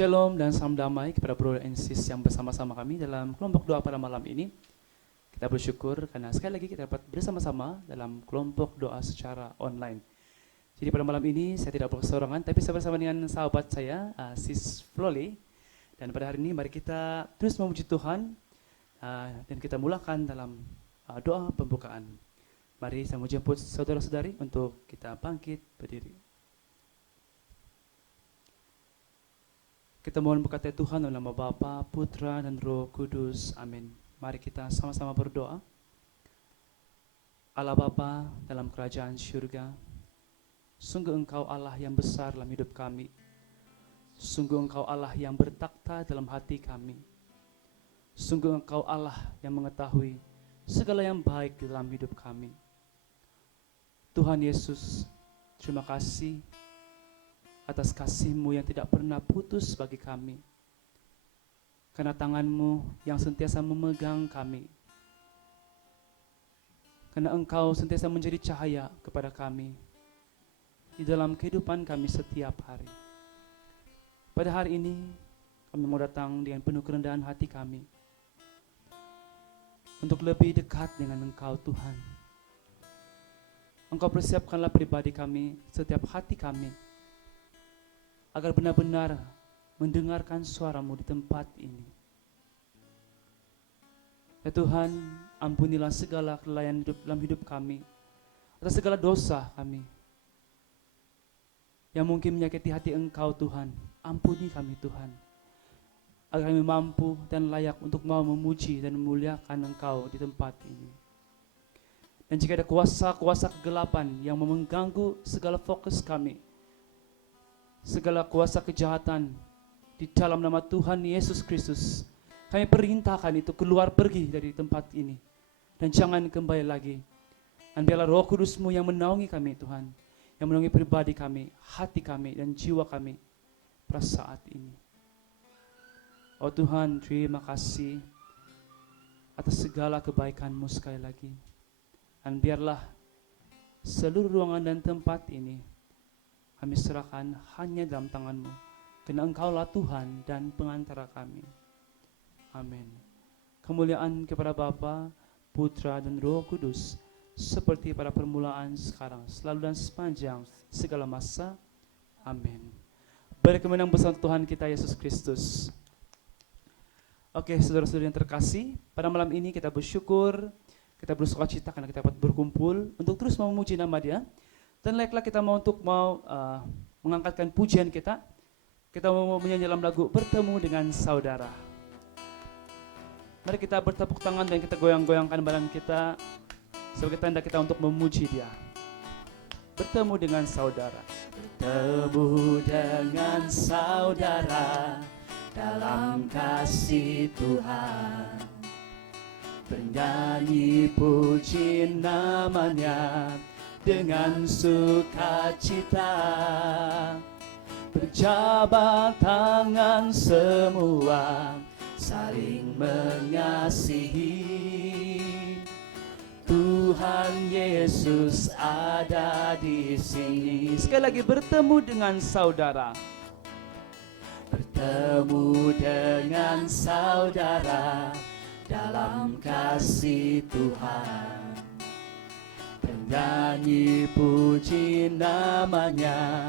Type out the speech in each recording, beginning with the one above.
Shalom dan salam damai kepada brother and sis yang bersama-sama kami dalam kelompok doa pada malam ini. Kita bersyukur karena sekali lagi kita dapat bersama-sama dalam kelompok doa secara online. Jadi pada malam ini saya tidak berkesorangan, tapi saya bersama dengan sahabat saya, Sis Floli. Dan pada hari ini mari kita terus memuji Tuhan dan kita mulakan dalam doa pembukaan. Mari saya menjemput saudara-saudari untuk kita bangkit berdiri. Kita mohon berkat Tuhan dalam nama Bapa, Putra dan Roh Kudus. Amin. Mari kita sama-sama berdoa. Allah Bapa dalam kerajaan syurga, sungguh Engkau Allah yang besar dalam hidup kami. Sungguh Engkau Allah yang bertakhta dalam hati kami. Sungguh Engkau Allah yang mengetahui segala yang baik dalam hidup kami. Tuhan Yesus, terima kasih atas kasih-Mu yang tidak pernah putus bagi kami. Karena tangan-Mu yang sentiasa memegang kami. Karena Engkau sentiasa menjadi cahaya kepada kami di dalam kehidupan kami setiap hari. Pada hari ini kami mau datang dengan penuh kerendahan hati kami untuk lebih dekat dengan Engkau Tuhan. Engkau persiapkanlah pribadi kami, setiap hati kami, agar benar-benar mendengarkan suara-Mu di tempat ini. Ya Tuhan, ampunilah segala kelalaian dalam hidup kami, atas segala dosa kami yang mungkin menyakiti hati Engkau Tuhan. Ampuni kami Tuhan, agar kami mampu dan layak untuk mau memuji dan memuliakan Engkau di tempat ini. Dan jika ada kuasa-kuasa kegelapan yang mengganggu segala fokus kami, segala kuasa kejahatan, di dalam nama Tuhan Yesus Kristus, kami perintahkan itu keluar pergi dari tempat ini, dan jangan kembali lagi. Dan biarlah Roh Kudus-Mu yang menaungi kami Tuhan, yang menaungi pribadi kami, hati kami, dan jiwa kami pada saat ini. Oh Tuhan, terima kasih atas segala kebaikan-Mu sekali lagi. Dan biarlah seluruh ruangan dan tempat ini kami serahkan hanya dalam tangan-Mu, karena Engkaulah Tuhan dan pengantara kami. Amin. Kemuliaan kepada Bapa, Putra dan Roh Kudus, seperti pada permulaan, sekarang, selalu dan sepanjang segala masa. Amin. Berkemenang bersama Tuhan kita Yesus Kristus. Oke, saudara-saudari yang terkasih, pada malam ini kita bersyukur, kita bersukacita karena kita dapat berkumpul untuk terus memuji nama Dia. Dan layaklah kita mau mengangkatkan pujian kita. Kita mau menyanyi dalam lagu Bertemu dengan Saudara. Mari kita bertepuk tangan dan kita goyang-goyangkan badan kita sebagai tanda kita untuk memuji Dia. Bertemu dengan saudara. Bertemu dengan saudara dalam kasih Tuhan. Bernyanyi puji namanya dengan sukacita, berjabat tangan semua, saling mengasihi. Tuhan Yesus ada di sini. Sekali lagi, bertemu dengan saudara. Bertemu dengan saudara dalam kasih Tuhan. Bernyanyi puji namanya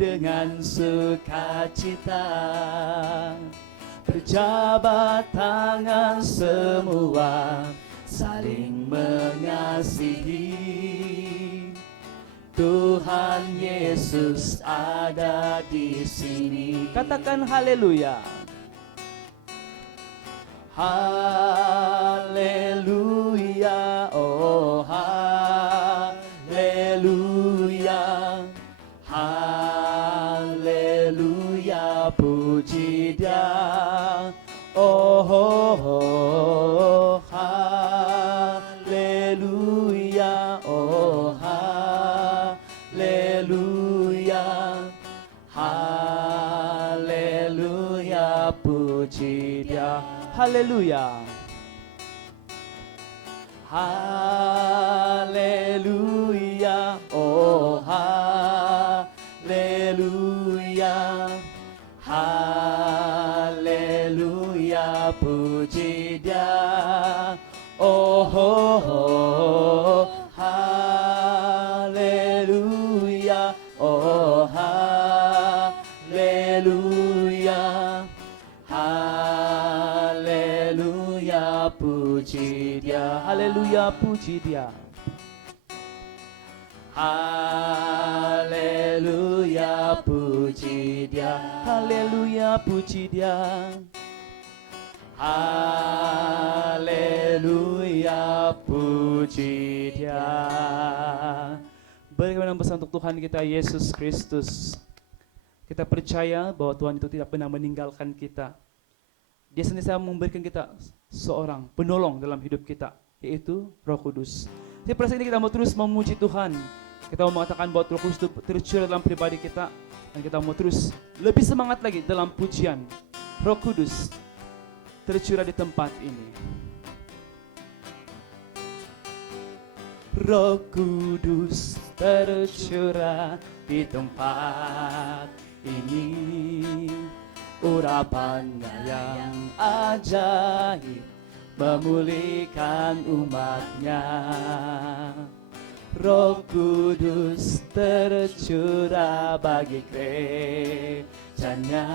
dengan sukacita, berjabat tangan semua, saling mengasihi. Tuhan Yesus ada di sini. Katakan haleluya. Haleluya, oh haleluya, haleluya, puji Dia, oh, haleluya, oh haleluya, haleluya, puji Dia. Haleluya, haleluya, oh haleluya, haleluya, puji Dia, oh, haleluya, oh haleluya, haleluya, puji Dia, haleluya, puji Dia, haleluya, puji Dia, haleluya, puji Dia, haleluya, puji Dia. Beri kemenangan besar untuk Tuhan kita Yesus Kristus. Kita percaya bahwa Tuhan itu tidak pernah meninggalkan kita. Dia senantiasa memberikan kita seorang penolong dalam hidup kita, yaitu Roh Kudus. Jadi pada saat ini kita mau terus memuji Tuhan. Kita mau mengatakan bahwa Roh Kudus itu tercurah dalam pribadi kita, dan kita mau terus lebih semangat lagi dalam pujian. Roh Kudus tercurah di tempat ini. Roh Kudus tercurah di tempat ini. Urapannya yang ajaib memulihkan umatnya. Roh Kudus tercurah bagi gerejanya,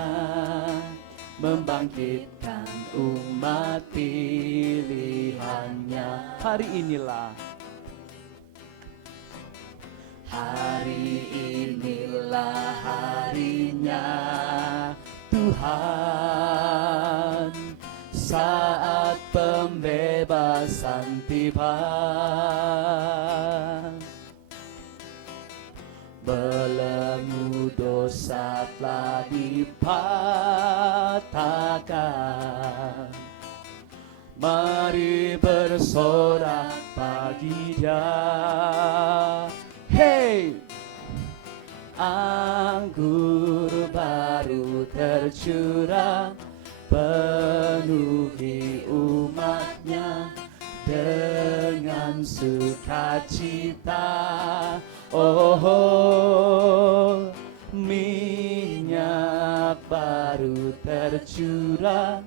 membangkitkan umat pilihannya. Hari inilah harinya Tuhan, saat pembebasan tiba. Belenggu dosa telah dipatahkan. Mari bersorak bagi Dia. Hey, anggur baru tercurah, penuhi umatnya dengan sukacita. Oh, minyak baru tercurah,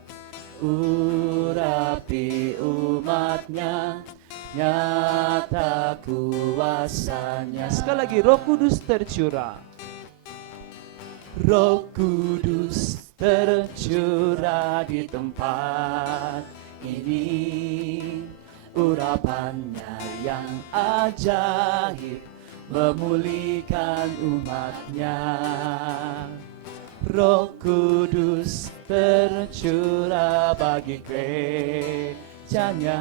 urapi umatnya, nyata kuasanya. Sekali lagi, Roh Kudus tercurah. Roh Kudus tercurah di tempat ini. Urapannya yang ajaib memulihkan umatnya. Roh Kudus tercurah bagi gerejanya,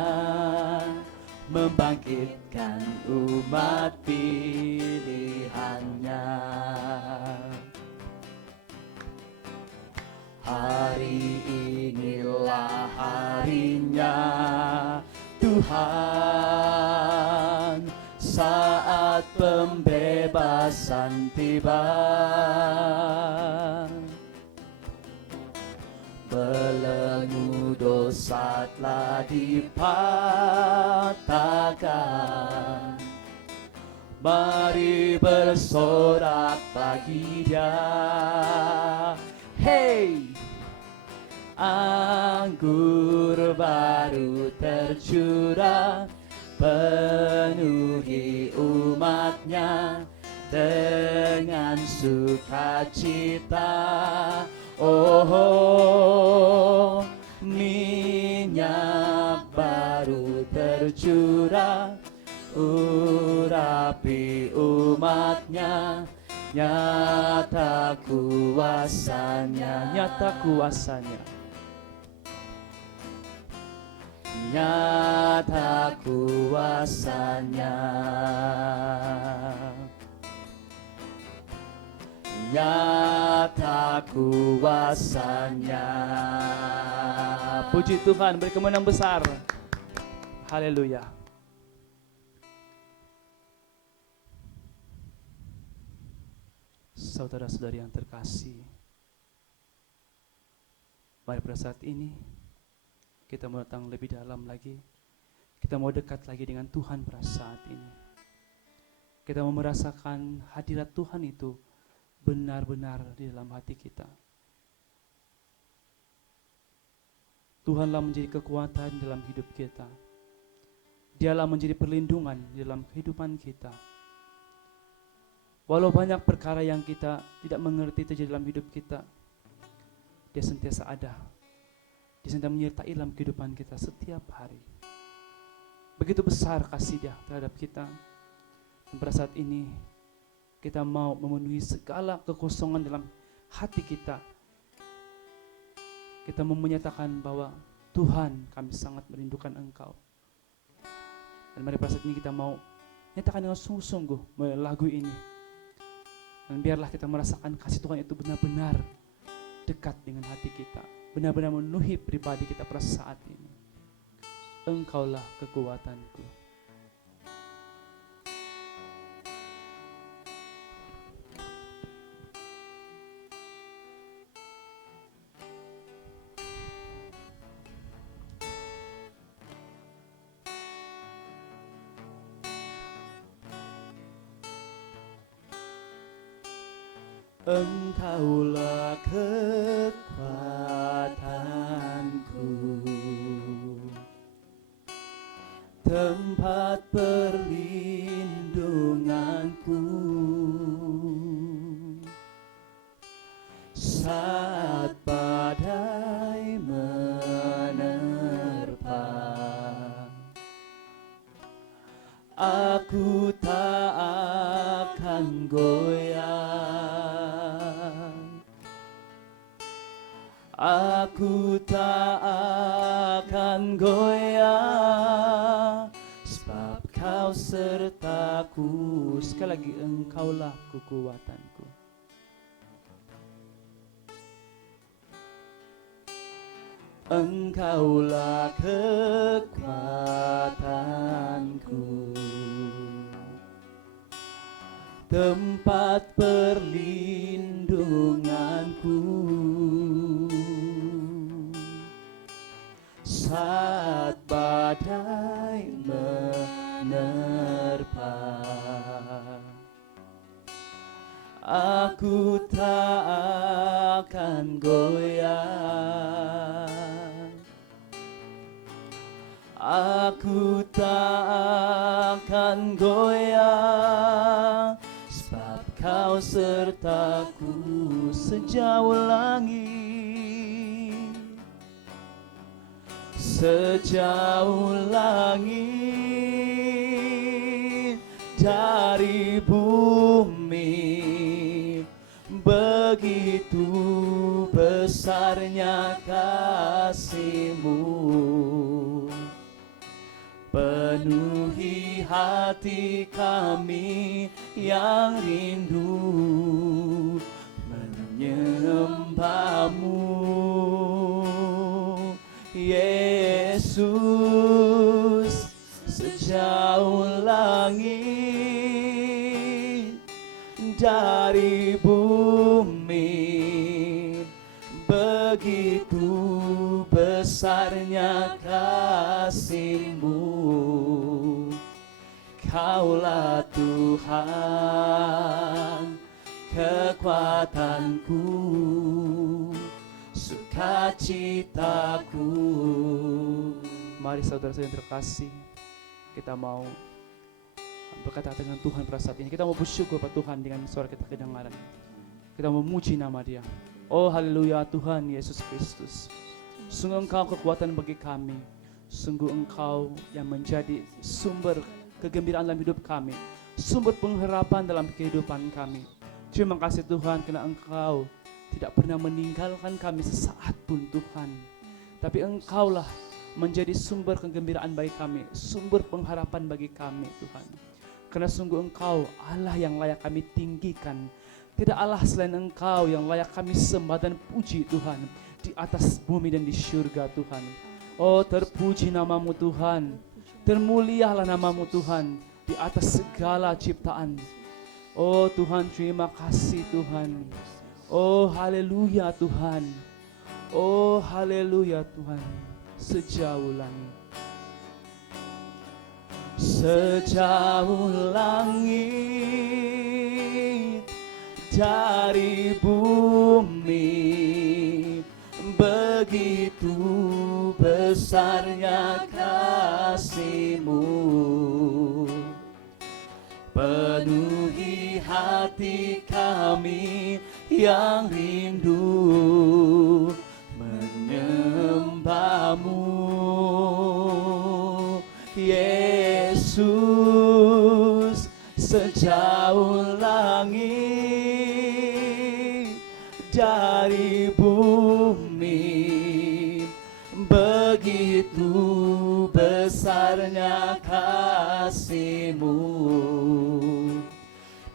membangkitkan umat pilihannya. Hari inilah harinya Tuhan, saat pembebasan tiba. Belenggu dosa telah dipatahkan. Mari bersorak bagi Dia. Hey, anggur baru tercurah, penuhi umatnya dengan sukacita. Oh, minyak baru tercurah, urapi umatnya, nyata kuasanya, nyata kuasanya. nyata kuasa-Nya, nyata kuasa-Nya. Puji Tuhan, beri kemenangan besar. Haleluya. Saudara-saudari yang terkasih, mari pada saat ini kita mau datang lebih dalam lagi. Kita mau dekat lagi dengan Tuhan pada saat ini. Kita mau merasakan hadirat Tuhan itu benar-benar di dalam hati kita. Tuhanlah menjadi kekuatan dalam hidup kita. Dialah menjadi perlindungan di dalam kehidupan kita. Walau banyak perkara yang kita tidak mengerti terjadi dalam hidup kita, Dia sentiasa ada. Dia sentiasa menyertai dalam kehidupan kita setiap hari. Begitu besar kasih Dia terhadap kita. Dan pada saat ini kita mau memenuhi segala kekosongan dalam hati kita. Kita mau menyatakan bahwa Tuhan, kami sangat merindukan Engkau. Dan mari pada saat ini kita mau nyatakan dengan sungguh-sungguh melalui lagu ini. Dan biarlah kita merasakan kasih Tuhan itu benar-benar dekat dengan hati kita. Benar-benar memenuhi pribadi kita pada saat ini. Engkaulah kekuatanku. Engkaulah kekuatanku, tempat perlindunganku, saat badai menerpa, aku tak akan goyah. Aku tak akan goyah, sebab Kau sertaku. Sekali lagi, Engkaulah kekuatanku. Engkaulah kekuatanku, tempat perlindunganku, saat badai menerpa, aku tak akan goyah. Aku tak akan goyah, sebab Kau sertaku sejauh langit, sejauh langit dari bumi. Begitu besarnya kasih-Mu, penuhi hati kami yang rindu menyembah-Mu, Yesus. Sejauh langit dari bumi, begitu besarnya kasih-Mu. Kaulah Tuhan, kekuatanku, sukacitaku. Mari saudara-saudara yang terkasih, kita mau berkata dengan Tuhan pada saat ini. Kita mau bersyukur pada Tuhan dengan suara kita kedengaran. Kita memuji nama Dia. Oh haleluya Tuhan Yesus Kristus. Sungguh Engkau kekuatan bagi kami. Sungguh Engkau yang menjadi sumber kegembiraan dalam hidup kami, sumber pengharapan dalam kehidupan kami. Terima kasih Tuhan, karena Engkau tidak pernah meninggalkan kami sesaat pun Tuhan. Tapi Engkaulah menjadi sumber kegembiraan bagi kami, sumber pengharapan bagi kami Tuhan. Karena sungguh Engkau Allah yang layak kami tinggikan. Tidak Allah selain Engkau yang layak kami sembah dan puji Tuhan, di atas bumi dan di surga Tuhan. Oh, terpuji namamu Tuhan, termulialah namamu Tuhan di atas segala ciptaan. Oh Tuhan, terima kasih Tuhan. Oh haleluya Tuhan. Oh haleluya Tuhan. Sejauh langit, sejauh langit dari bumi, begitu besarnya kasih-Mu, penuhi hati kami yang rindu menyembah-Mu, Yesus. Sejauh langit dari bumi, begitu besarnya kasih-Mu.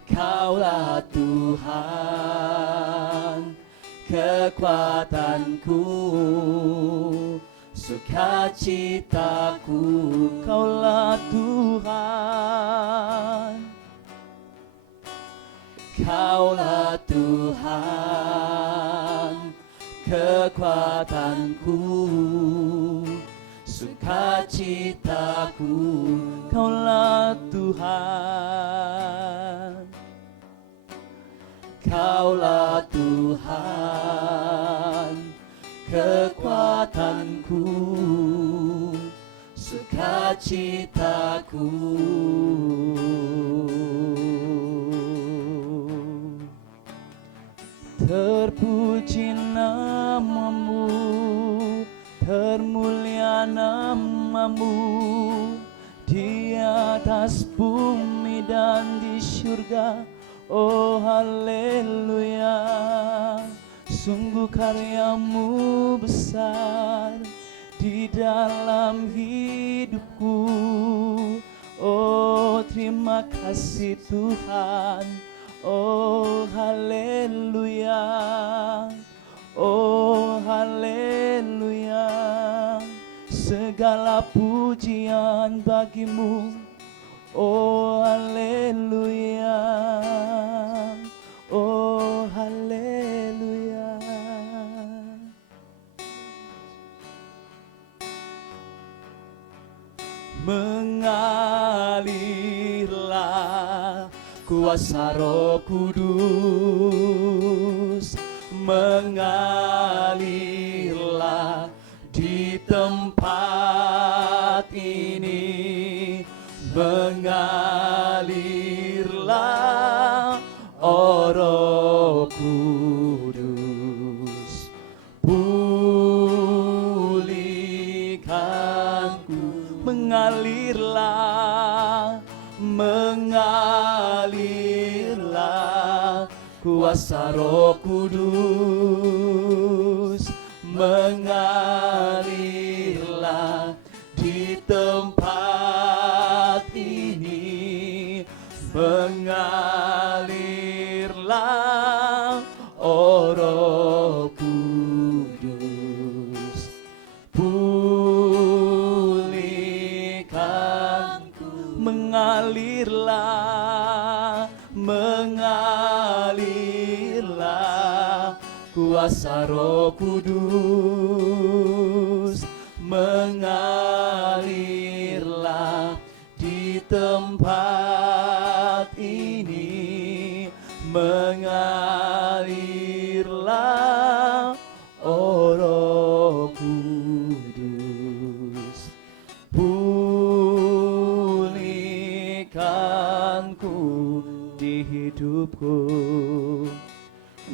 Kaulah Tuhan, kekuatanku, sukacitaku. Kaulah Tuhan, Kaulah Tuhan, kekuatanku, sukacitaku. Kaulah Tuhan, Kaulah Tuhan, kekuatanku, sukacitaku. Terpuji namamu, termulia namamu di atas bumi dan di surga. Oh haleluya, sungguh karya-Mu besar di dalam hidupku. Oh terima kasih Tuhan. Oh haleluya, oh haleluya, segala pujian bagi-Mu. Oh haleluya, oh haleluya. Mengalirlah kuasa Roh Kudus, mengalirlah di tempat ini, mengalirlah oh Roh Kudus, pulihkanku. Mengalirlah, mengalirlah kuasa Roh Kudus, mengalirlah di tempat ini, mengalirlah oh Roh Kudus, pulihkanku. Mengalirlah, mengalirlah kuasa Roh Kudus, mengalirlah di tempat ini, mengalirlah oh Roh Kudus, pulihkanku di hidupku,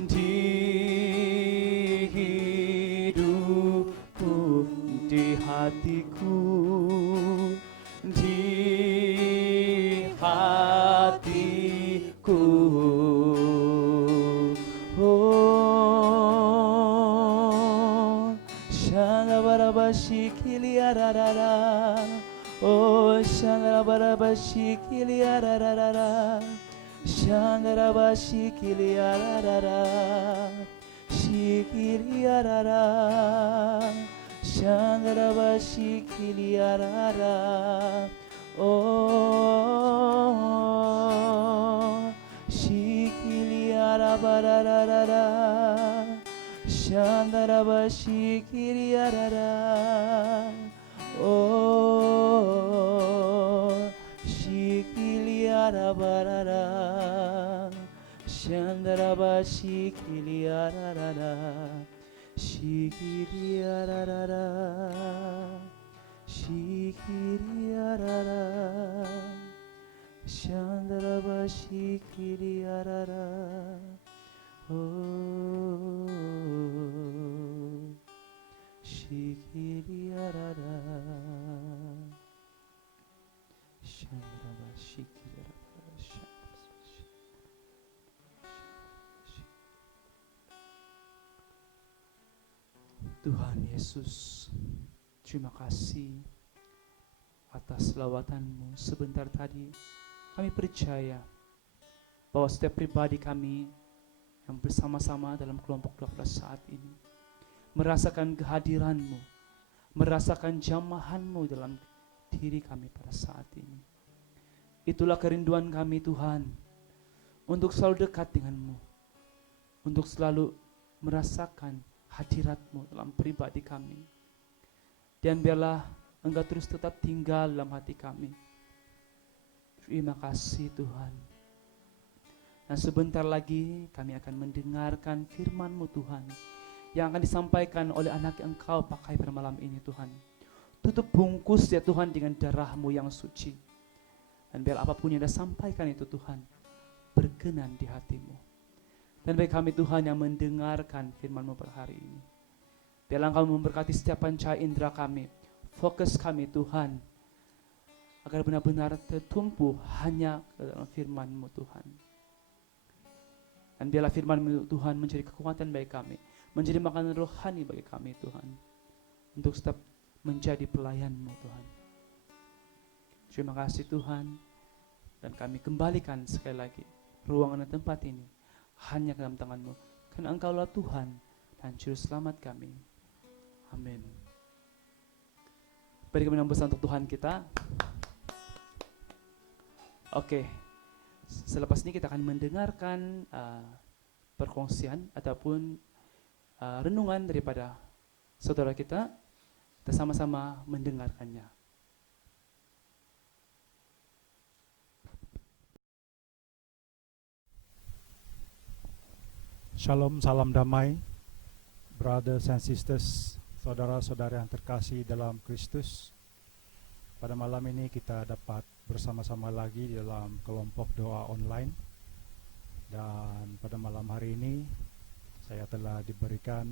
di hidupku, di hatiku, di hatiku. Oh, Shalabaraba shikiliararara. Oh, shandaraba shikiliararara. Shandaraba shikiliararara. Shikiliarara. Shandaraba shikiliarara. Oh, shikiliarabararara. Shandaraba shikiliarara. Oh, shikiliarabarara. Shandaraba shikiliarara. Shikiliarara. Shikiliarara. Shandaraba shikiliarara. Oh, shikiliarara. Shandaraba shikiliarara. Tuhan Yesus, terima kasih atas lawatan-Mu sebentar tadi. Kami percaya bahwa setiap pribadi kami yang bersama-sama dalam kelompok 12 saat ini merasakan kehadiran-Mu, merasakan jamahan-Mu dalam diri kami pada saat ini. Itulah kerinduan kami Tuhan, untuk selalu dekat dengan-Mu, untuk selalu merasakan hadirat-Mu dalam pribadi kami. Dan biarlah Engkau terus tetap tinggal dalam hati kami. Terima kasih Tuhan. Dan sebentar lagi kami akan mendengarkan firman-Mu Tuhan, yang akan disampaikan oleh anak yang Engkau pakai pada malam ini Tuhan. Tutup bungkus ya Tuhan dengan darah-Mu yang suci. Dan biar apapun yang Anda sampaikan itu Tuhan, berkenan di hati-Mu. Dan bagi kami Tuhan yang mendengarkan firman-Mu pada hari ini, biarlah Engkau memberkati setiap panca indera kami, fokus kami Tuhan, agar benar-benar tertumpu hanya ke dalam firman-Mu Tuhan. Dan biarlah firman-Mu Tuhan menjadi kekuatan bagi kami, menjadi makanan rohani bagi kami Tuhan, untuk tetap menjadi pelayan-Mu Tuhan. Terima kasih Tuhan, dan kami kembalikan sekali lagi ruangan dan tempat ini hanya ke dalam tangan-Mu, karena Engkaulah Tuhan dan Juru Selamat kami. Amin. Beri kemenangan besar untuk Tuhan kita. Oke, selepas ini kita akan mendengarkan perkongsian ataupun renungan daripada saudara kita. Kita sama-sama mendengarkannya. Shalom, salam damai, brothers and sisters, saudara-saudara yang terkasih dalam Kristus. Pada malam ini kita dapat bersama-sama lagi di dalam kelompok doa online. Dan pada malam hari ini saya telah diberikan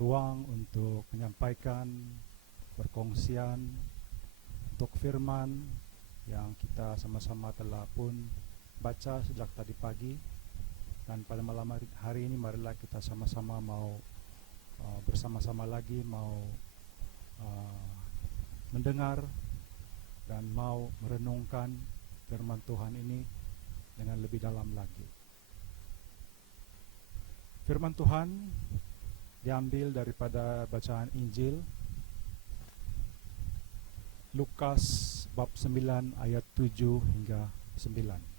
ruang untuk menyampaikan perkongsian untuk firman yang kita sama-sama telah pun baca sejak tadi pagi. Dan pada malam hari ini marilah kita sama-sama mau bersama-sama lagi mau mendengar dan mau merenungkan firman Tuhan ini dengan lebih dalam lagi. Firman Tuhan diambil daripada bacaan Injil Lukas bab 9 ayat 7 hingga 9.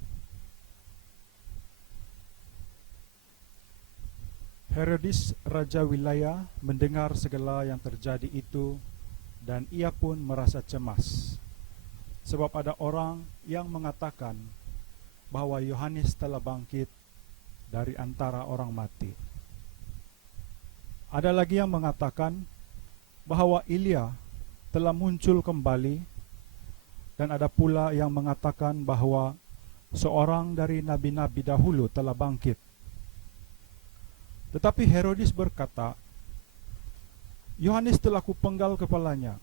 Herodes raja wilayah mendengar segala yang terjadi itu, dan ia pun merasa cemas, sebab ada orang yang mengatakan bahwa Yohanes telah bangkit dari antara orang mati. Ada lagi yang mengatakan bahwa Elia telah muncul kembali, dan ada pula yang mengatakan bahwa seorang dari nabi-nabi dahulu telah bangkit. Tetapi Herodes berkata, Yohanes telah kupenggal kepalanya.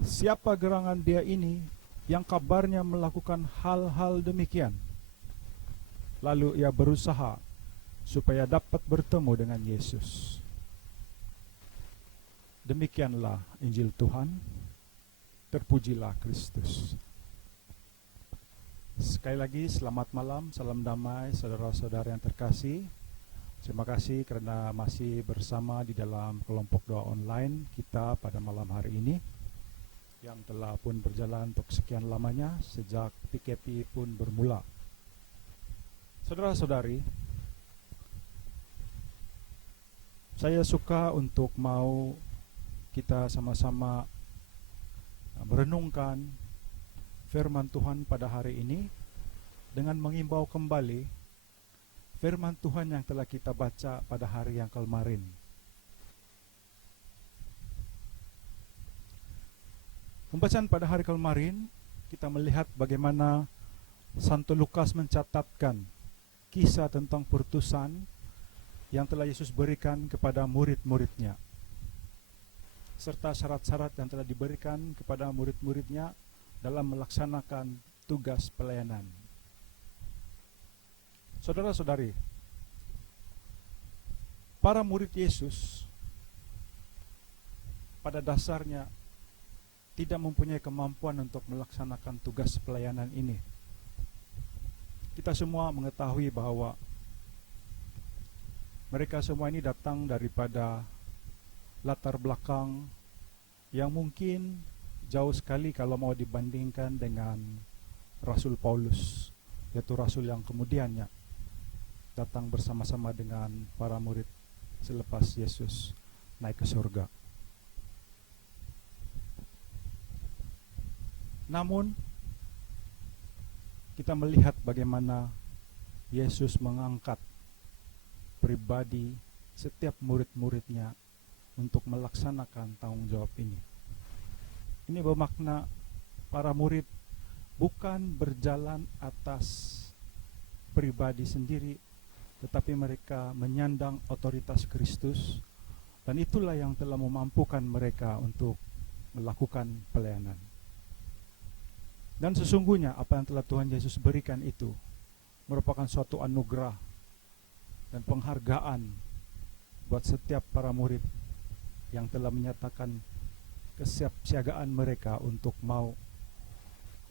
Siapa gerangan dia ini yang kabarnya melakukan hal-hal demikian? Lalu ia berusaha supaya dapat bertemu dengan Yesus. Demikianlah Injil Tuhan. Terpujilah Kristus. Sekali lagi selamat malam, salam damai saudara-saudara yang terkasih. Terima kasih karena masih bersama di dalam kelompok doa online kita pada malam hari ini, yang telah pun berjalan untuk sekian lamanya sejak PKP pun bermula. Saudara-saudari, saya suka untuk mau kita sama-sama merenungkan firman Tuhan pada hari ini dengan mengimbau kembali firman Tuhan yang telah kita baca pada hari yang kemarin. Pembacaan pada hari kemarin kita melihat bagaimana Santo Lukas mencatatkan kisah tentang perutusan yang telah Yesus berikan kepada murid-muridnya, serta syarat-syarat yang telah diberikan kepada murid-muridnya dalam melaksanakan tugas pelayanan. Saudara-saudari, para murid Yesus pada dasarnya tidak mempunyai kemampuan untuk melaksanakan tugas pelayanan ini. Kita semua mengetahui bahwa mereka semua ini datang daripada latar belakang yang mungkin jauh sekali kalau mau dibandingkan dengan Rasul Paulus, yaitu Rasul yang kemudiannya datang bersama-sama dengan para murid selepas Yesus naik ke surga. Namun kita melihat bagaimana Yesus mengangkat pribadi setiap murid-muridnya untuk melaksanakan tanggung jawab ini. Ini bermakna para murid bukan berjalan atas pribadi sendiri, tetapi mereka menyandang otoritas Kristus, dan itulah yang telah memampukan mereka untuk melakukan pelayanan. Dan sesungguhnya apa yang telah Tuhan Yesus berikan itu merupakan suatu anugerah dan penghargaan buat setiap para murid yang telah menyatakan kesiapsiagaan mereka untuk mau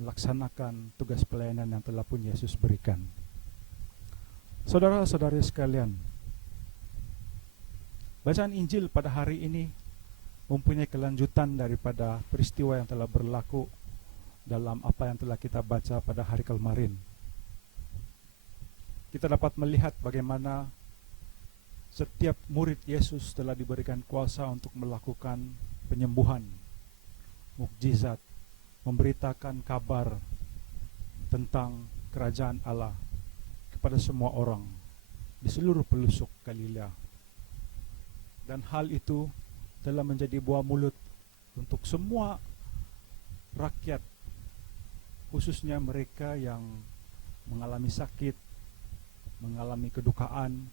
melaksanakan tugas pelayanan yang telah pun Yesus berikan. Saudara-saudari sekalian, bacaan Injil pada hari ini mempunyai kelanjutan daripada peristiwa yang telah berlaku dalam apa yang telah kita baca pada hari kemarin. Kita dapat melihat bagaimana setiap murid Yesus telah diberikan kuasa untuk melakukan penyembuhan, mukjizat, memberitakan kabar tentang kerajaan Allah kepada semua orang di seluruh pelosok Galilea. Dan hal itu telah menjadi buah mulut untuk semua rakyat, khususnya mereka yang mengalami sakit, mengalami kedukaan,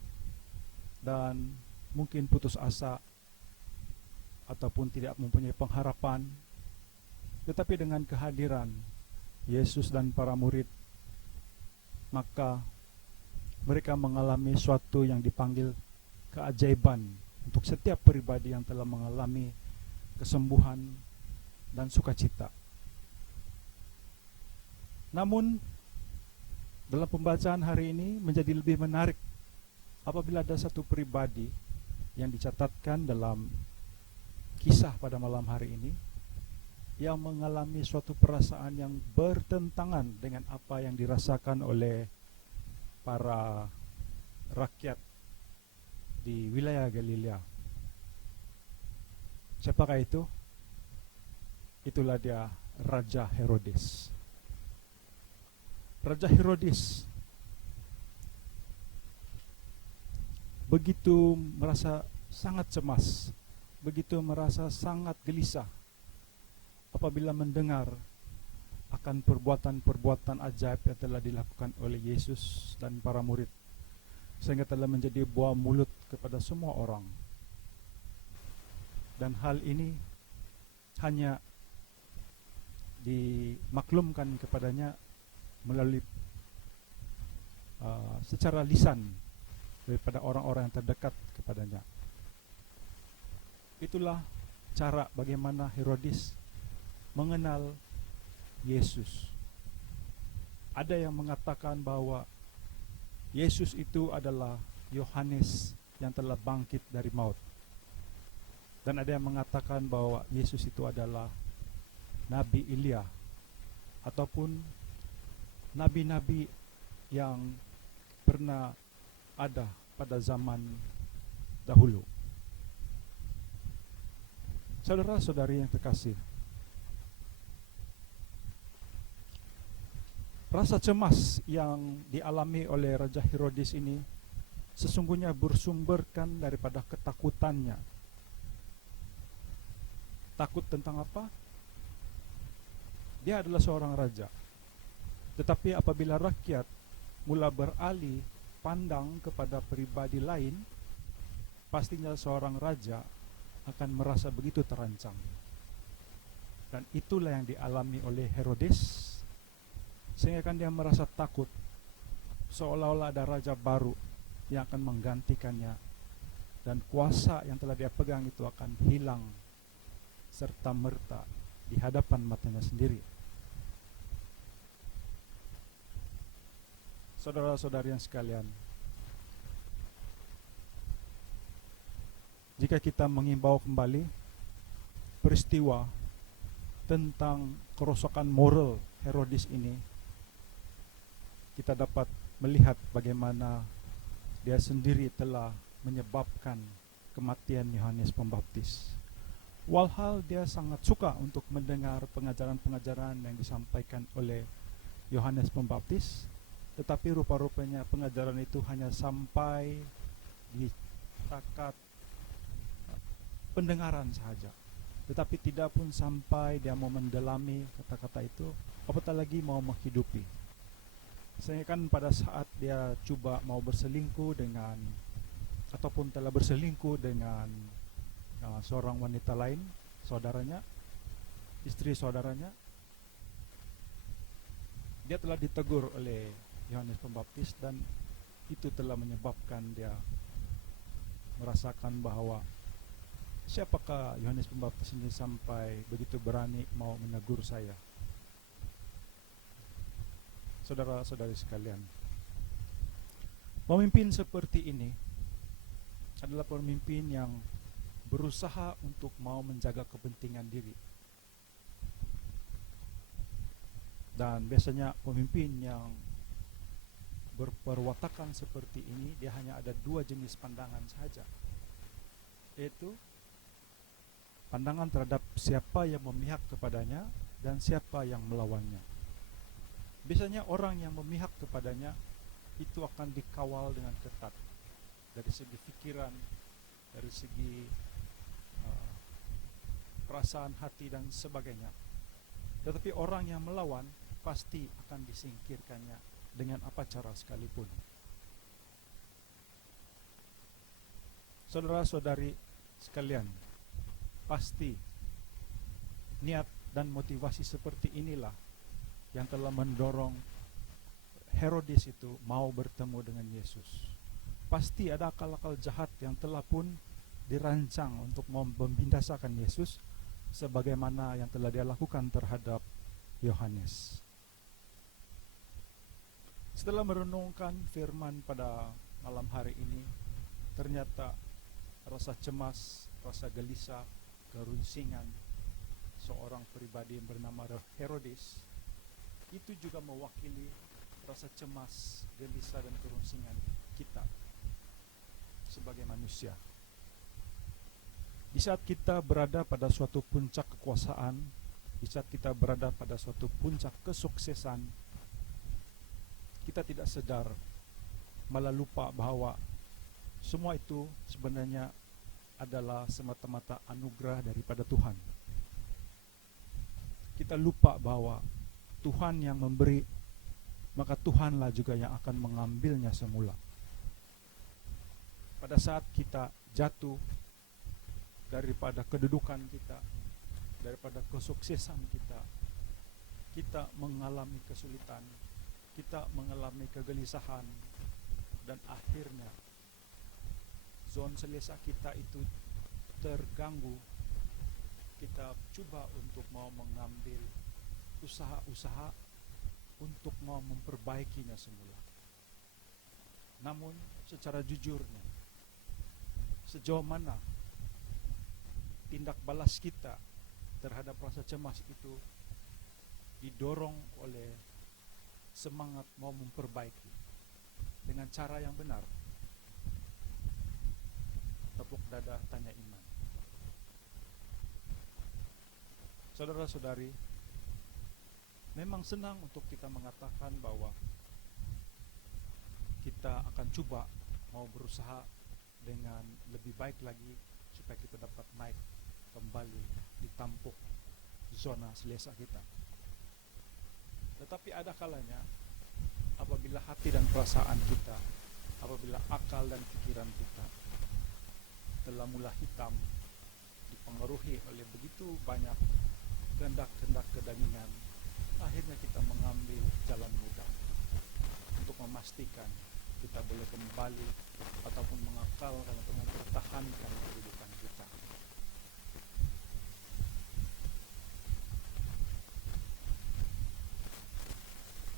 dan mungkin putus asa ataupun tidak mempunyai pengharapan. Tetapi dengan kehadiran Yesus dan para murid, maka mereka mengalami suatu yang dipanggil keajaiban untuk setiap pribadi yang telah mengalami kesembuhan dan sukacita. Namun dalam pembacaan hari ini menjadi lebih menarik apabila ada satu pribadi yang dicatatkan dalam kisah pada malam hari ini yang mengalami suatu perasaan yang bertentangan dengan apa yang dirasakan oleh para rakyat di wilayah Galilea. Siapakah itu? Itulah dia, Raja Herodes. Raja Herodes begitu merasa sangat cemas, begitu merasa sangat gelisah apabila mendengar akan perbuatan-perbuatan ajaib yang telah dilakukan oleh Yesus dan para murid, sehingga telah menjadi buah mulut kepada semua orang. Dan hal ini hanya dimaklumkan kepadanya melalui secara lisan daripada orang-orang yang terdekat kepadanya. Itulah cara bagaimana Herodes mengenal Yesus. Ada yang mengatakan bahwa Yesus itu adalah Yohanes yang telah bangkit dari maut. Dan ada yang mengatakan bahwa Yesus itu adalah Nabi Ilya ataupun nabi-nabi yang pernah ada pada zaman dahulu. Saudara-saudari yang terkasih, rasa cemas yang dialami oleh Raja Herodes ini sesungguhnya bersumberkan daripada ketakutannya. Takut tentang apa? Dia adalah seorang raja. Tetapi apabila rakyat mula beralih pandang kepada pribadi lain, pastinya seorang raja akan merasa begitu terancam. Dan itulah yang dialami oleh Herodes, sehingga kan dia merasa takut, seolah-olah ada raja baru yang akan menggantikannya, dan kuasa yang telah dia pegang itu akan hilang serta merta di hadapan matanya sendiri. Saudara-saudari yang sekalian, jika kita mengimbau kembali peristiwa tentang kerosakan moral Herodes ini, kita dapat melihat bagaimana dia sendiri telah menyebabkan kematian Yohanes Pembaptis. Walhal dia sangat suka untuk mendengar pengajaran-pengajaran yang disampaikan oleh Yohanes Pembaptis, tetapi rupa-rupanya pengajaran itu hanya sampai di takat pendengaran saja, tetapi tidak pun sampai dia mau mendalami kata-kata itu, apatah lagi mau menghidupi. Sehingga kan pada saat dia coba mau berselingkuh dengan, ataupun telah berselingkuh dengan seorang wanita lain, saudaranya, istri saudaranya, dia telah ditegur oleh Yohanes Pembaptis, dan itu telah menyebabkan dia merasakan bahwa siapakah Yohanes Pembaptis ini sampai begitu berani mau menegur saya. Saudara-saudari sekalian, pemimpin seperti ini adalah pemimpin yang berusaha untuk mau menjaga kepentingan diri. Dan biasanya pemimpin yang berperwatakan seperti ini, dia hanya ada dua jenis pandangan saja, yaitu pandangan terhadap siapa yang memihak kepadanya dan siapa yang melawannya. Biasanya orang yang memihak kepadanya itu akan dikawal dengan ketat dari segi pikiran, dari segi perasaan hati dan sebagainya. Tetapi orang yang melawan pasti akan disingkirkannya dengan apa cara sekalipun. Saudara-saudari sekalian, pasti niat dan motivasi seperti inilah yang telah mendorong Herodes itu mau bertemu dengan Yesus. Pasti ada akal-akal jahat yang telah pun dirancang untuk membinasakan Yesus, sebagaimana yang telah dia lakukan terhadap Yohanes. Setelah merenungkan firman pada malam hari ini, ternyata rasa cemas, rasa gelisah, kerunsingan seorang pribadi yang bernama Herodes itu juga mewakili rasa cemas, gelisah, dan kerunsingan kita sebagai manusia. Di saat kita berada pada suatu puncak kekuasaan, di saat kita berada pada suatu puncak kesuksesan, kita tidak sadar, malah lupa bahwa semua itu sebenarnya adalah semata-mata anugerah daripada Tuhan. Kita lupa bahwa Tuhan yang memberi, maka Tuhanlah juga yang akan mengambilnya semula. Pada saat kita jatuh daripada kedudukan kita, daripada kesuksesan kita, kita mengalami kesulitan, kita mengalami kegelisahan, dan akhirnya zon selesa kita itu terganggu, kita coba untuk mau mengambil usaha-usaha untuk mau memperbaikinya semula. Namun secara jujurnya, sejauh mana tindak balas kita terhadap rasa cemas itu didorong oleh semangat mau memperbaiki dengan cara yang benar? Tepuk dada, tanya iman. Saudara-saudari, memang senang untuk kita mengatakan bahwa kita akan coba mau berusaha dengan lebih baik lagi supaya kita dapat naik kembali di tampuk zona selesa kita. Tetapi ada kalanya apabila hati dan perasaan kita, apabila akal dan pikiran kita telah mulai hitam, dipengaruhi oleh begitu banyak kehendak-kehendak kedagingan, akhirnya kita mengambil jalan mudah untuk memastikan kita boleh kembali ataupun mengakalkan atau mempertahankan kehidupan kita.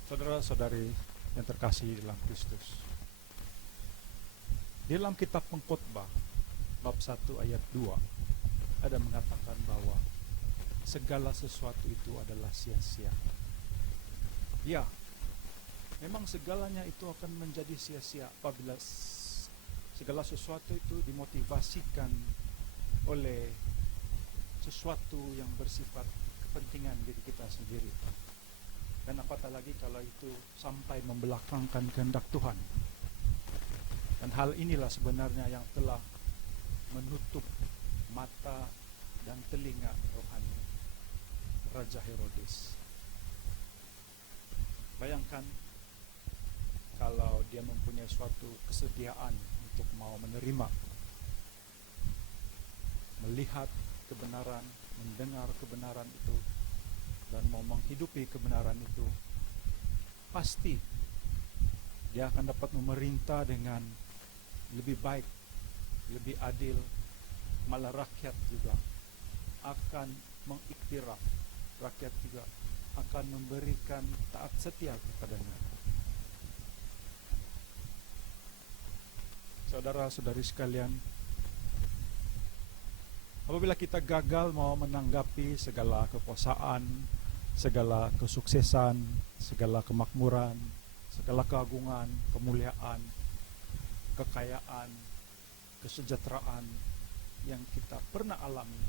Saudara-saudari yang terkasih dalam Kristus, di dalam kitab Pengkhotbah bab 1 ayat 2 ada mengatakan bahwa segala sesuatu itu adalah sia-sia. Ya, memang segalanya itu akan menjadi sia-sia apabila segala sesuatu itu dimotivasikan oleh sesuatu yang bersifat kepentingan diri kita sendiri. Dan apatah lagi kalau itu sampai membelakangkan kehendak Tuhan. Dan hal inilah sebenarnya yang telah menutup mata dan telinga rohani Raja Herodes. Bayangkan kalau dia mempunyai suatu kesediaan untuk mau menerima, melihat kebenaran, mendengar kebenaran itu, dan mau menghidupi kebenaran itu, pasti dia akan dapat memerintah dengan lebih baik, lebih adil, malah rakyat juga akan mengiktiraf, rakyat juga akan memberikan taat setia kepadanya. Saudara-saudari sekalian, apabila kita gagal mau menanggapi segala kekuasaan, segala kesuksesan, segala kemakmuran, segala keagungan, kemuliaan, kekayaan, kesejahteraan yang kita pernah alami,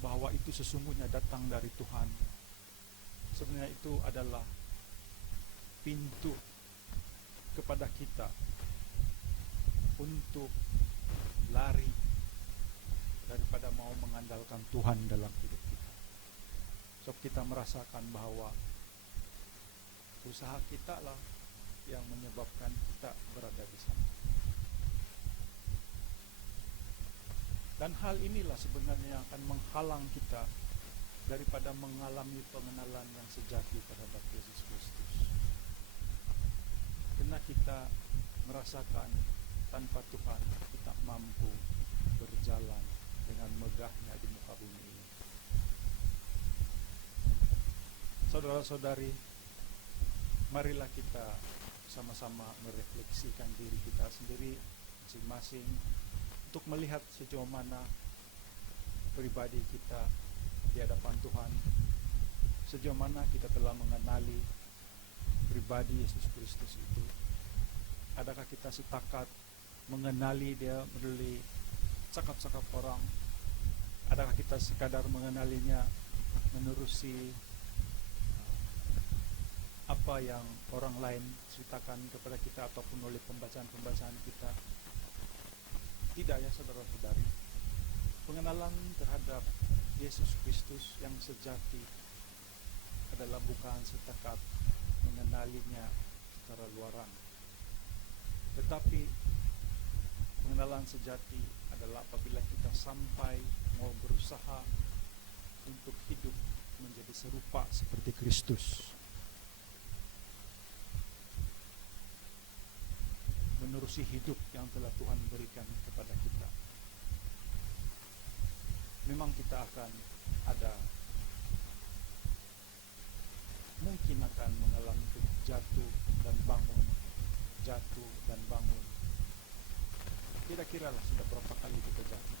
bahwa itu sesungguhnya datang dari Tuhan. Sebenarnya itu adalah pintu kepada kita untuk lari daripada mau mengandalkan Tuhan dalam hidup kita. So kita merasakan bahwa usaha kita lah yang menyebabkan kita berada di sana. Dan hal inilah sebenarnya yang akan menghalang kita daripada mengalami pengenalan yang sejati terhadap Yesus Kristus. Karena kita merasakan tanpa Tuhan kita mampu berjalan dengan megahnya di muka bumi ini. Saudara-saudari, marilah kita sama-sama merefleksikan diri kita sendiri masing-masing untuk melihat sejauh mana pribadi kita di hadapan Tuhan, sejauh mana kita telah mengenali pribadi Yesus Kristus itu. Adakah kita sepakat mengenali Dia melalui cakap-cakap orang? Adakah kita sekadar mengenalinya menerusi apa yang orang lain ceritakan kepada kita ataupun oleh pembacaan-pembacaan kita? Tidak ya saudara-saudari. Pengenalan terhadap Yesus Kristus yang sejati adalah bukan setakat mengenalinya secara luaran, tetapi pengenalan sejati adalah apabila kita sampai mau berusaha untuk hidup menjadi serupa seperti Kristus, menerusi hidup yang telah Tuhan berikan kepada kita. memang kita akan ada, mungkin akan mengalami jatuh dan bangun, jatuh dan bangun. Kira-kira lah sudah berapa kali kita jatuh.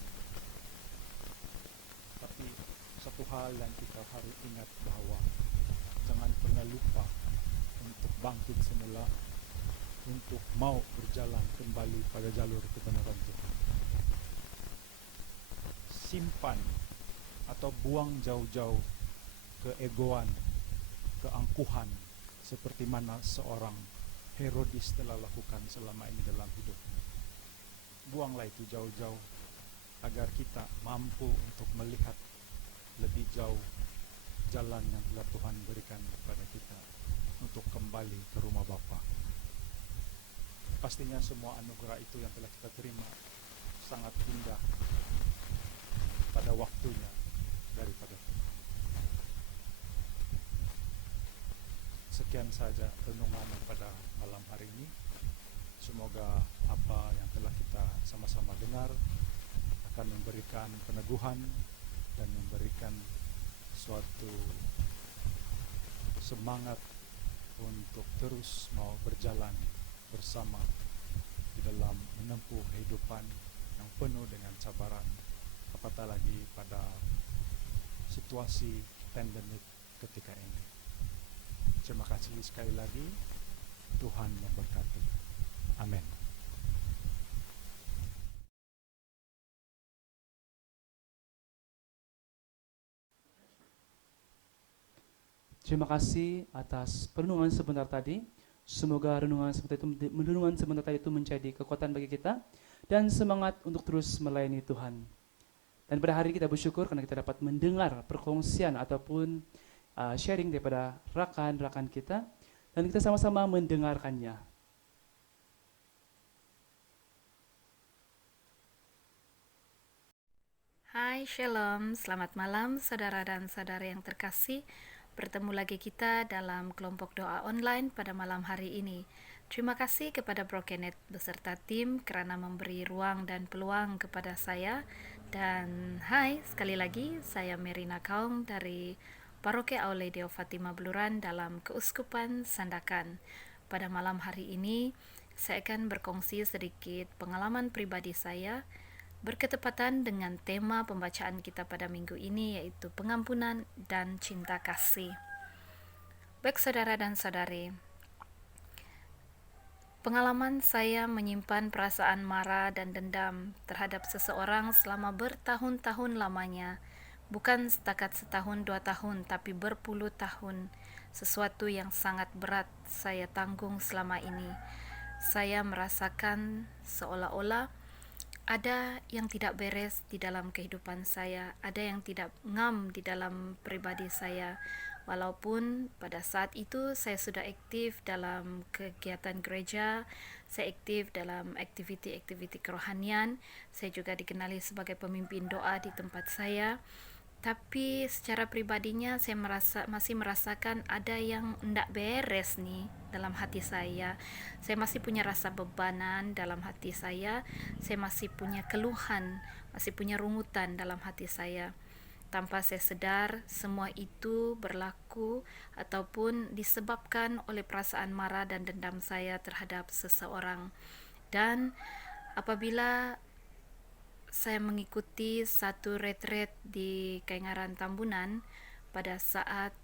Tapi satu hal yang kita harus ingat bahwa jangan pernah lupa untuk bangkit semula, untuk mau berjalan kembali pada jalur kebenaran Tuhan. Simpan atau buang jauh-jauh keegoan, keangkuhan, seperti mana seorang Herodes telah lakukan selama ini dalam hidupnya. Buanglah itu jauh-jauh agar kita mampu untuk melihat lebih jauh jalan yang telah Tuhan berikan kepada kita untuk kembali ke rumah Bapa. Pastinya semua anugerah itu yang telah kita terima sangat indah pada waktunya daripada Tuhan. Sekian saja renungan pada malam hari ini. Semoga apa yang telah kita sama-sama dengar akan memberikan peneguhan dan memberikan suatu semangat untuk terus mau berjalan bersama di dalam menempuh kehidupan yang penuh dengan cabaran, apatah lagi pada situasi pandemik ketika ini. Terima kasih sekali lagi. Tuhan memberkati. Amin. Terima kasih atas renungan sebentar tadi. Semoga renungan sebentar tadi itu menjadi kekuatan bagi kita dan semangat untuk terus melayani Tuhan. Dan pada hari ini kita bersyukur karena kita dapat mendengar perkongsian ataupun sharing daripada rakan-rakan kita dan kita sama-sama mendengarkannya. Hai, Shalom, selamat malam saudara dan saudari yang terkasih. Bertemu lagi kita dalam kelompok doa online pada malam hari ini. Terima kasih kepada Brokenet beserta tim kerana memberi ruang dan peluang kepada saya. Dan hai, sekali lagi saya Merina Kaung dari Paroke Aule Deo Fatima Beluran dalam Keuskupan Sandakan. Pada malam hari ini saya akan berkongsi sedikit pengalaman pribadi saya berketepatan dengan tema pembacaan kita pada minggu ini, yaitu pengampunan dan cinta kasih. Baik saudara dan saudari, pengalaman saya menyimpan perasaan marah dan dendam terhadap seseorang selama bertahun-tahun lamanya, bukan setakat setahun 2 tahun, tapi berpuluh tahun. Sesuatu yang sangat berat saya tanggung selama ini. Saya merasakan seolah-olah ada yang tidak beres di dalam kehidupan saya, ada yang tidak ngam di dalam pribadi saya. Walaupun pada saat itu saya sudah aktif dalam kegiatan gereja, saya aktif dalam aktiviti-aktiviti kerohanian, saya juga dikenali sebagai pemimpin doa di tempat saya. Tapi secara pribadinya saya masih merasakan ada yang tidak beres nih dalam hati saya. Saya masih punya rasa bebanan dalam hati saya. Saya masih punya keluhan, masih punya rungutan dalam hati saya. Tanpa saya sedar, semua itu berlaku ataupun disebabkan oleh perasaan marah dan dendam saya terhadap seseorang. Dan apabila saya mengikuti satu retret di Kaingaran Tambunan pada saat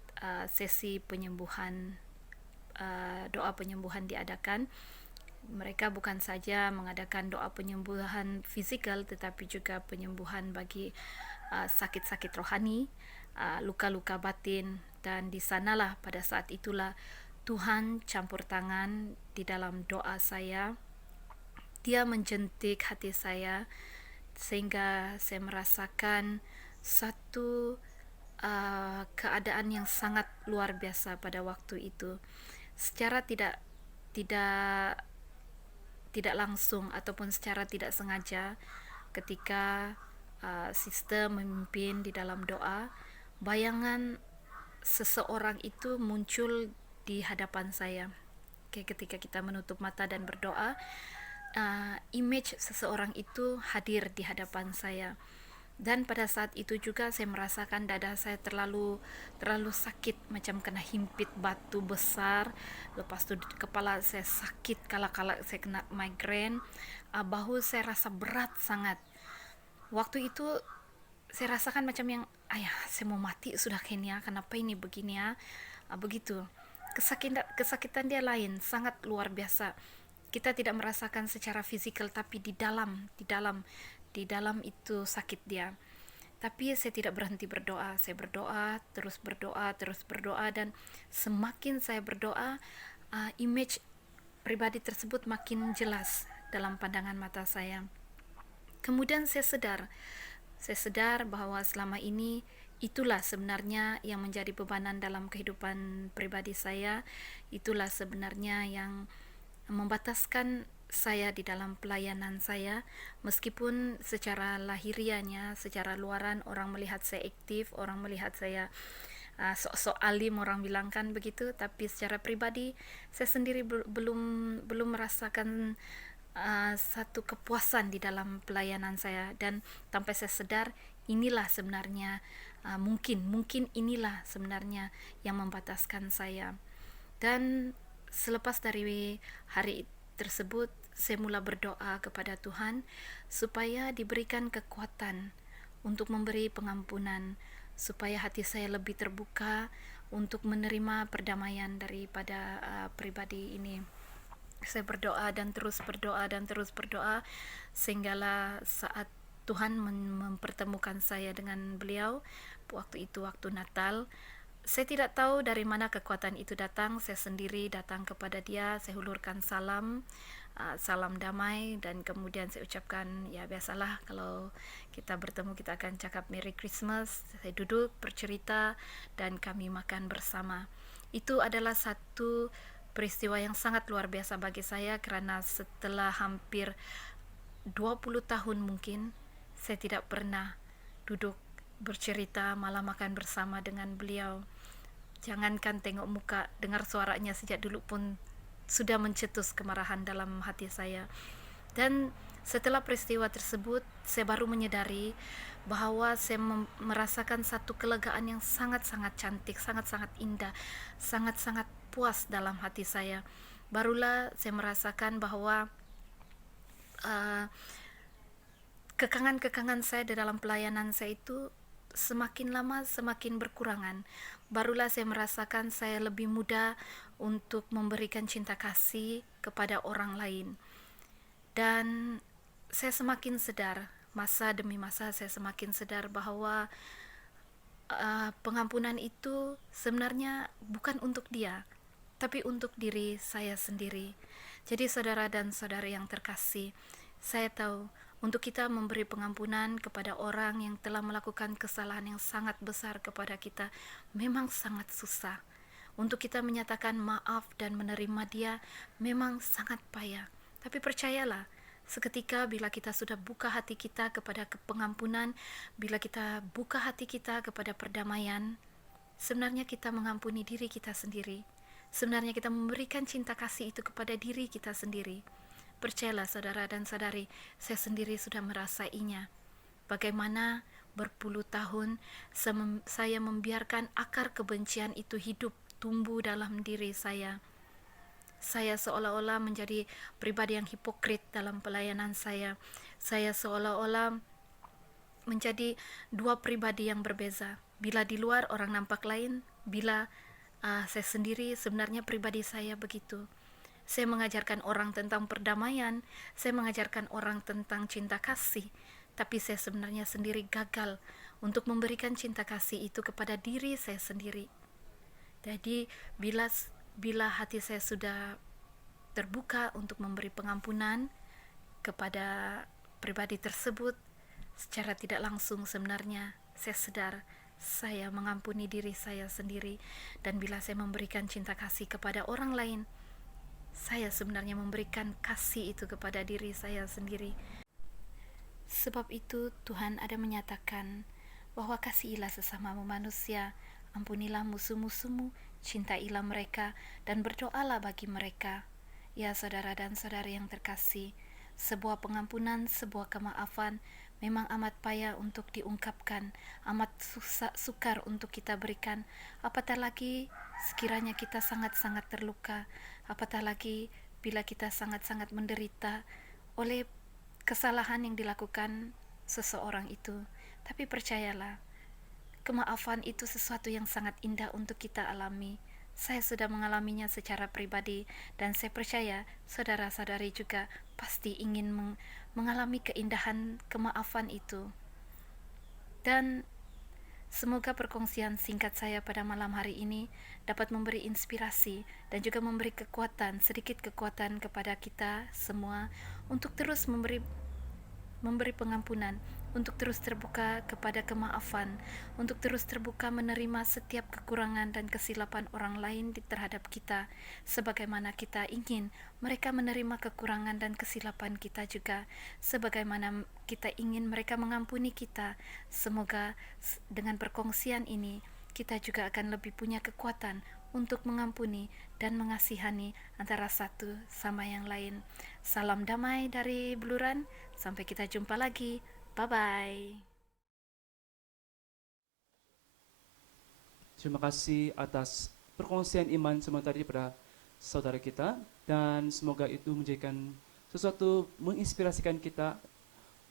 sesi penyembuhan, doa penyembuhan diadakan. Mereka bukan saja mengadakan doa penyembuhan fizikal, tetapi juga penyembuhan bagi sakit-sakit rohani, luka-luka batin. Dan di sanalah pada saat itulah Tuhan campur tangan di dalam doa saya. Dia menjentik hati saya sehingga saya merasakan satu keadaan yang sangat luar biasa pada waktu itu. Secara tidak langsung ataupun secara tidak sengaja, ketika sister memimpin di dalam doa, bayangan seseorang itu muncul di hadapan saya. Ketika kita menutup mata dan berdoa, image seseorang itu hadir di hadapan saya. Dan pada saat itu juga saya merasakan dada saya terlalu sakit, macam kena himpit batu besar. Lepas itu kepala saya sakit, kala-kala saya kena migrain. Bahu saya rasa berat sangat. Waktu itu saya rasakan macam yang, ayah, saya mau mati sudah kayaknya, kenapa ini begini ya. Begitu. Kesakitan dia lain, sangat luar biasa. Kita tidak merasakan secara fisikal, tapi di dalam itu sakit dia. Tapi saya tidak berhenti berdoa. Saya berdoa, terus berdoa, dan semakin saya berdoa, image pribadi tersebut makin jelas dalam pandangan mata saya. Kemudian saya sadar bahwa selama ini itulah sebenarnya yang menjadi bebanan dalam kehidupan pribadi saya. Itulah sebenarnya yang membataskan saya di dalam pelayanan saya. Meskipun secara lahiriahnya, secara luaran orang melihat saya aktif, orang melihat saya sok-sok alim, orang bilang kan begitu, tapi secara pribadi saya sendiri belum merasakan satu kepuasan di dalam pelayanan saya. Dan tanpa saya sadar, inilah sebenarnya mungkin inilah sebenarnya yang membataskan saya. Dan selepas dari hari tersebut, saya mula berdoa kepada Tuhan supaya diberikan kekuatan untuk memberi pengampunan, supaya hati saya lebih terbuka untuk menerima perdamaian daripada pribadi ini. Saya berdoa dan terus berdoa sehinggalah saat Tuhan mempertemukan saya dengan beliau. Waktu itu waktu Natal. Saya tidak tahu dari mana kekuatan itu datang. Saya sendiri datang kepada dia, saya hulurkan salam damai, dan kemudian saya ucapkan, ya biasalah kalau kita bertemu kita akan cakap Merry Christmas. Saya duduk bercerita dan kami makan bersama. Itu adalah satu peristiwa yang sangat luar biasa bagi saya, karena setelah hampir 20 tahun mungkin saya tidak pernah duduk bercerita malah makan bersama dengan beliau. Jangankan tengok muka, dengar suaranya sejak dulu pun sudah mencetus kemarahan dalam hati saya. Dan setelah peristiwa tersebut, saya baru menyadari bahwa saya merasakan satu kelegaan yang sangat-sangat cantik, sangat-sangat indah, sangat-sangat puas dalam hati saya. Barulah saya merasakan bahwa kekangan-kekangan saya di dalam pelayanan saya itu semakin lama semakin berkurangan. Barulah saya merasakan saya lebih mudah untuk memberikan cinta kasih kepada orang lain. Dan saya semakin sadar, masa demi masa saya semakin sadar bahwa pengampunan itu sebenarnya bukan untuk dia, tapi untuk diri saya sendiri. Jadi saudara dan saudari yang terkasih, saya tahu untuk kita memberi pengampunan kepada orang yang telah melakukan kesalahan yang sangat besar kepada kita memang sangat susah. Untuk kita menyatakan maaf dan menerima dia memang sangat payah. Tapi percayalah, seketika bila kita sudah buka hati kita kepada pengampunan, bila kita buka hati kita kepada perdamaian, sebenarnya kita mengampuni diri kita sendiri. Sebenarnya kita memberikan cinta kasih itu kepada diri kita sendiri. Percayalah saudara dan saudari, saya sendiri sudah merasainya. Bagaimana berpuluh tahun saya membiarkan akar kebencian itu hidup, tumbuh dalam diri saya. Saya seolah-olah menjadi pribadi yang hipokrit dalam pelayanan saya. Saya seolah-olah menjadi dua pribadi yang berbeza. Bila di luar orang nampak lain, bila saya sendiri sebenarnya pribadi saya begitu. Saya mengajarkan orang tentang perdamaian, saya mengajarkan orang tentang cinta kasih, tapi saya sebenarnya sendiri gagal untuk memberikan cinta kasih itu kepada diri saya sendiri. Jadi bila hati saya sudah terbuka untuk memberi pengampunan kepada pribadi tersebut, secara tidak langsung sebenarnya saya sadar saya mengampuni diri saya sendiri. Dan bila saya memberikan cinta kasih kepada orang lain, saya sebenarnya memberikan kasih itu kepada diri saya sendiri. Sebab itu Tuhan ada menyatakan bahwa kasihilah sesama manusia, ampunilah musuh-musuhmu, cintailah mereka, dan berdoalah bagi mereka. Ya saudara dan saudari yang terkasih, sebuah pengampunan, sebuah kemaafan memang amat payah untuk diungkapkan, amat sukar untuk kita berikan. Apatah lagi sekiranya kita sangat-sangat terluka, apatah lagi bila kita sangat-sangat menderita oleh kesalahan yang dilakukan seseorang itu. Tapi percayalah, kemaafan itu sesuatu yang sangat indah untuk kita alami. Saya sudah mengalaminya secara pribadi, dan saya percaya saudara-saudari juga pasti ingin mengalami keindahan kemaafan itu. Dan semoga perkongsian singkat saya pada malam hari ini dapat memberi inspirasi dan juga memberi kekuatan, sedikit kekuatan kepada kita semua untuk terus memberi pengampunan, untuk terus terbuka kepada kemaafan, untuk terus terbuka menerima setiap kekurangan dan kesilapan orang lain terhadap kita, sebagaimana kita ingin mereka menerima kekurangan dan kesilapan kita juga, sebagaimana kita ingin mereka mengampuni kita. Semoga dengan perkongsian ini kita juga akan lebih punya kekuatan untuk mengampuni dan mengasihani antara satu sama yang lain. Salam damai dari Bluran, sampai kita jumpa lagi. Bye-bye. Terima kasih atas perkongsian iman sementara pada saudara kita, dan semoga itu menjadikan sesuatu menginspirasikan kita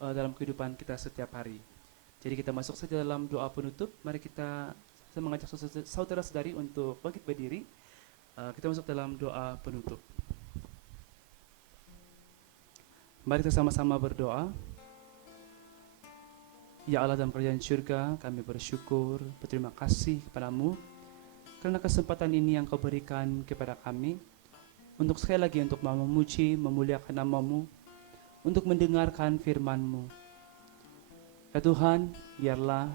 dalam kehidupan kita setiap hari. Jadi kita masuk saja dalam doa penutup. Mari saya mengajak saudara-saudari untuk bangkit berdiri. Kita masuk dalam doa penutup. Mari kita sama-sama berdoa. Ya Allah dalam kerajaan surga, kami bersyukur, berterima kasih kepadamu karena kesempatan ini yang kau berikan kepada kami untuk sekali lagi untuk memuji, memuliakan namamu, untuk mendengarkan firman-Mu. Ya Tuhan, biarlah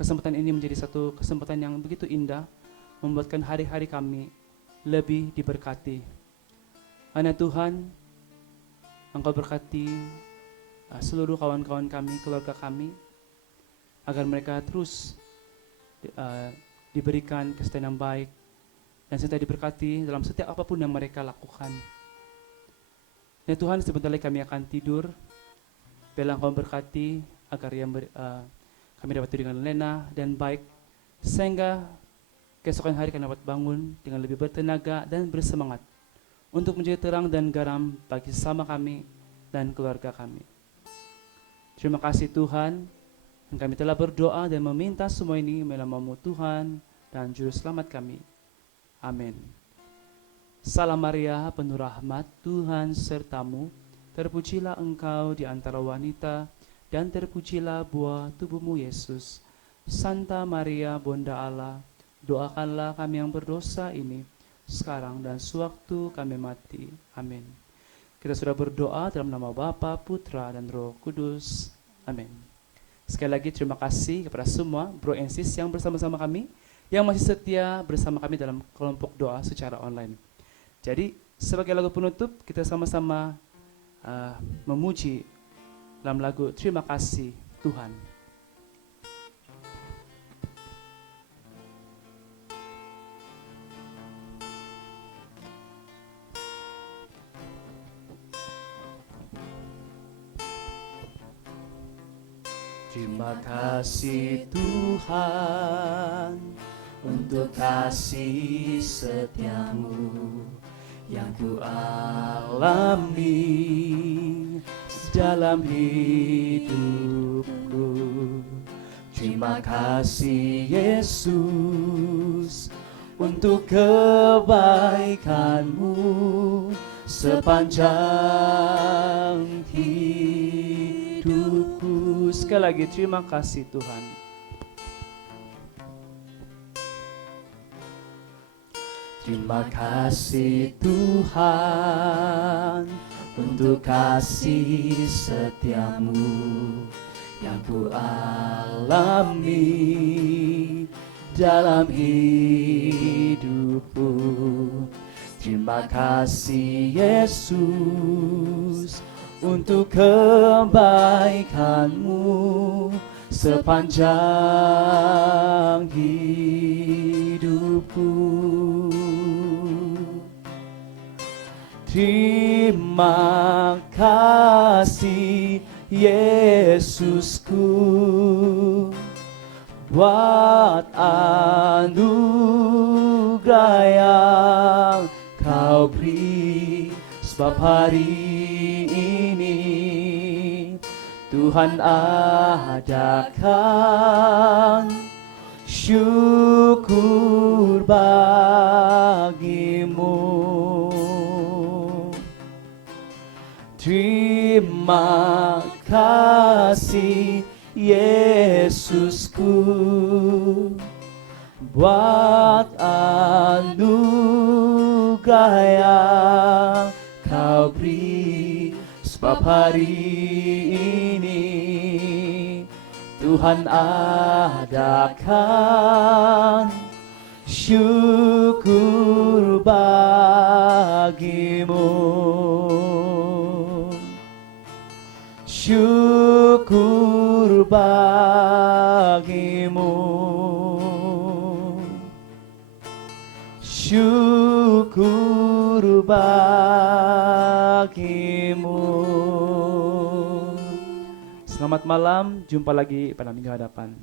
kesempatan ini menjadi satu kesempatan yang begitu indah, membuatkan hari-hari kami lebih diberkati. Karena Tuhan, Engkau berkati seluruh kawan-kawan kami, keluarga kami, agar mereka terus diberikan kesehatan yang baik dan serta diberkati dalam setiap apapun yang mereka lakukan. Ya Tuhan, sebentar lagi kami akan tidur. Biarlah Engkau berkati agar kami dapat tidur dengan lena dan baik, sehingga keesokan hari kami dapat bangun dengan lebih bertenaga dan bersemangat untuk menjadi terang dan garam bagi sesama kami dan keluarga kami. Terima kasih Tuhan, dan kami telah berdoa dan meminta semua ini melalui nama-Mu Tuhan dan Juru Selamat kami. Amin. Salam Maria, penuh rahmat, Tuhan sertamu. Terpujilah engkau di antara wanita, dan terpujilah buah tubuhmu Yesus. Santa Maria, Bunda Allah, doakanlah kami yang berdosa ini, sekarang dan sewaktu kami mati. Amin. Kita sudah berdoa dalam nama Bapa, Putra, dan Roh Kudus. Amin. Sekali lagi terima kasih kepada semua bro and sis yang bersama-sama kami, yang masih setia bersama kami dalam kelompok doa secara online. Jadi sebagai lagu penutup, kita sama-sama memuji dalam lagu Terima Kasih Tuhan. Terima kasih Tuhan untuk kasih setiamu yang ku alami dalam hidupku. Terima kasih Yesus untuk kebaikanmu sepanjang hidupku. Sekali lagi terima kasih Tuhan. Terima kasih Tuhan untuk kasih setiamu yang ku alami dalam hidupku. Terima kasih Yesus untuk kebaikanmu sepanjang hidupku. Terima kasih Yesusku, buat anugerah yang Kau beri, sebab hari ini Tuhan adakan syukur bagimu. Terima kasih Yesusku, buat anugerah yang Kau beri, sebab hari ini Tuhan adakan syukur bagimu. Syukur bagimu. Syukur bagimu. Selamat malam, jumpa lagi pada minggu hadapan.